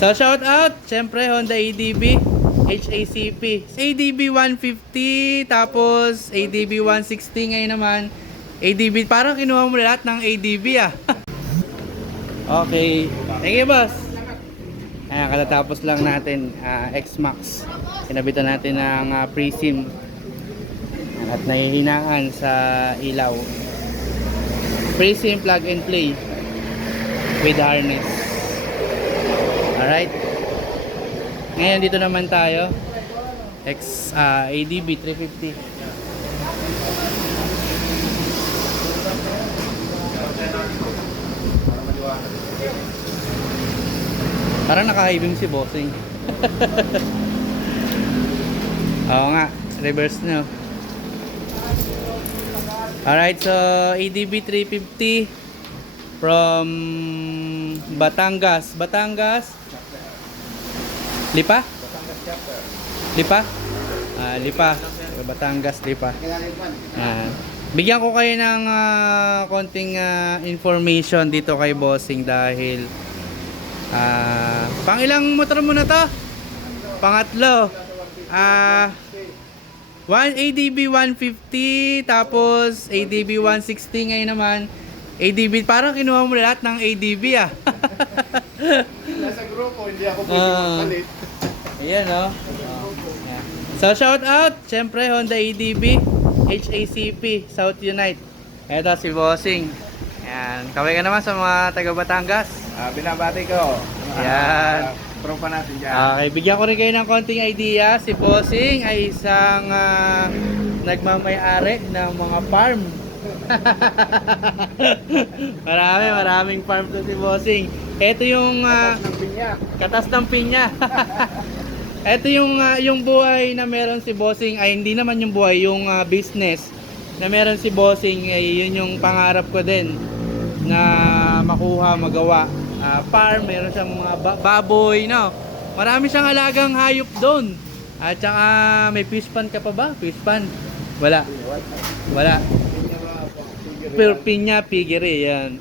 So shout out, syempre Honda ADB, HACP. ADB 150, tapos ADB 160 ngayon naman. ADB, parang kinuha mo lahat ng ADB ah. Okay, thank you boss. Ayan, katatapos lang natin X-Max. Kinabitan natin ng pre-sim at nahihinaan sa ilaw. Pre-sim plug and play with harness. Alright, ngayon dito naman tayo ADB 350. Parang naka-high-beam si bossing. Oo nga, reverse nyo. Alright, so ADB 350 from Batangas. Lipa? Lipa? Lipa. Batangas, Lipa. Bigyan ko kayo ng konting information dito kay bossing dahil pang ilang motor mo na to? Pangatlo. ADB 150, tapos ADB 160 ngayon naman. ADB, parang kinuha mo lahat ng ADB ah. Nasa grupo, hindi ako pwede magpalit. Ayan o. Yeah. So shout out, syempre Honda ADB, HACP, South Unite. Ito si bossing. Ayan, kaway ka naman sa mga taga Batangas. Binabati ko. Ayan. Tropa natin dyan. Okay, bigyan ko rin kayo ng konting idea. Si bossing ay isang nagmamay-ari ng mga farm. Maraming farm to si bossing. Ito yung katas ng pinya. Ito yung buhay na meron si bossing, ay hindi naman yung buhay, yung business na meron si bossing, ay yun yung pangarap ko din na makuha, magawa. Farm, meron siyang mga baboy, no? Marami siyang alagang hayop doon. At saka may fish pan ka pa ba? Fish pan? Wala. Pinya, piggery, yan.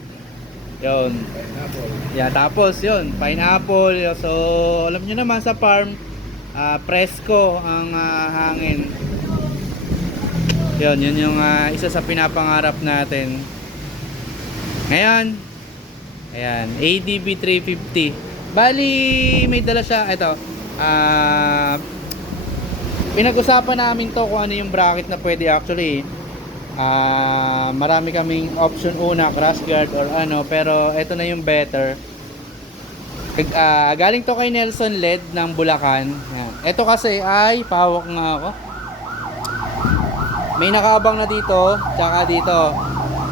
Yun. Yeah, tapos yun, pineapple. So, alam nyo naman sa farm, presko ang hangin. Yun yung isa sa pinapangarap natin. Ngayon, ayan, ADB 350. Bali, may dala siya, ito. Pinag-usapan namin to kung ano yung bracket na pwede actually. Marami kaming option, una crash guard or ano, pero ito na yung better. Galing to kay Nelson LED ng Bulacan. Yan. Ito kasi ay pahawak nga ako. May nakaabang na dito, tsaka dito.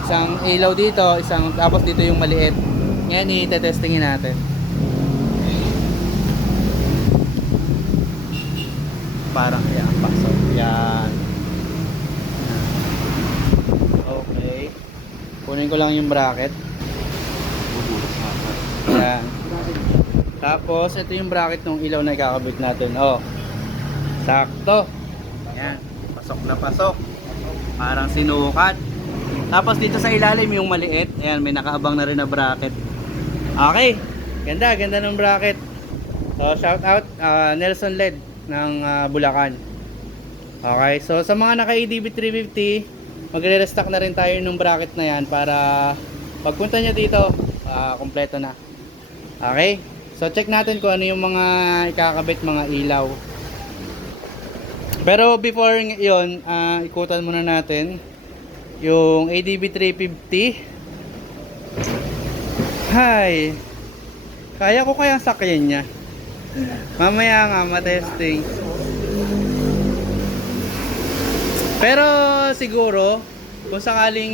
Isang ilaw dito, tapos dito yung maliit. Ngayon i-testingin natin. Parang yan, pasok. Yan. Okay. Kunin ko lang yung bracket. Yan. Tapos ito yung bracket ng ilaw na ikakabit natin. Oh. Sakto. Yan. Pasok na pasok. Parang sinukat. Tapos dito sa ilalim yung maliit. Ayan, may nakaabang na rin na bracket. Okay. Ganda ng bracket. So shout out Nelson LED ng Bulacan. Okay. So sa mga naka ADB 350, magre-restock na rin tayo ng bracket na yan para pagpunta nyo dito, kompleto na. Okay. So check natin kung ano yung mga ikakabit, mga ilaw. Pero before yun, ikutan muna natin yung ADB 350. Hi. Kaya ko kayang sakyan niya. Mamaya nga matesting. Pero siguro kung sakaling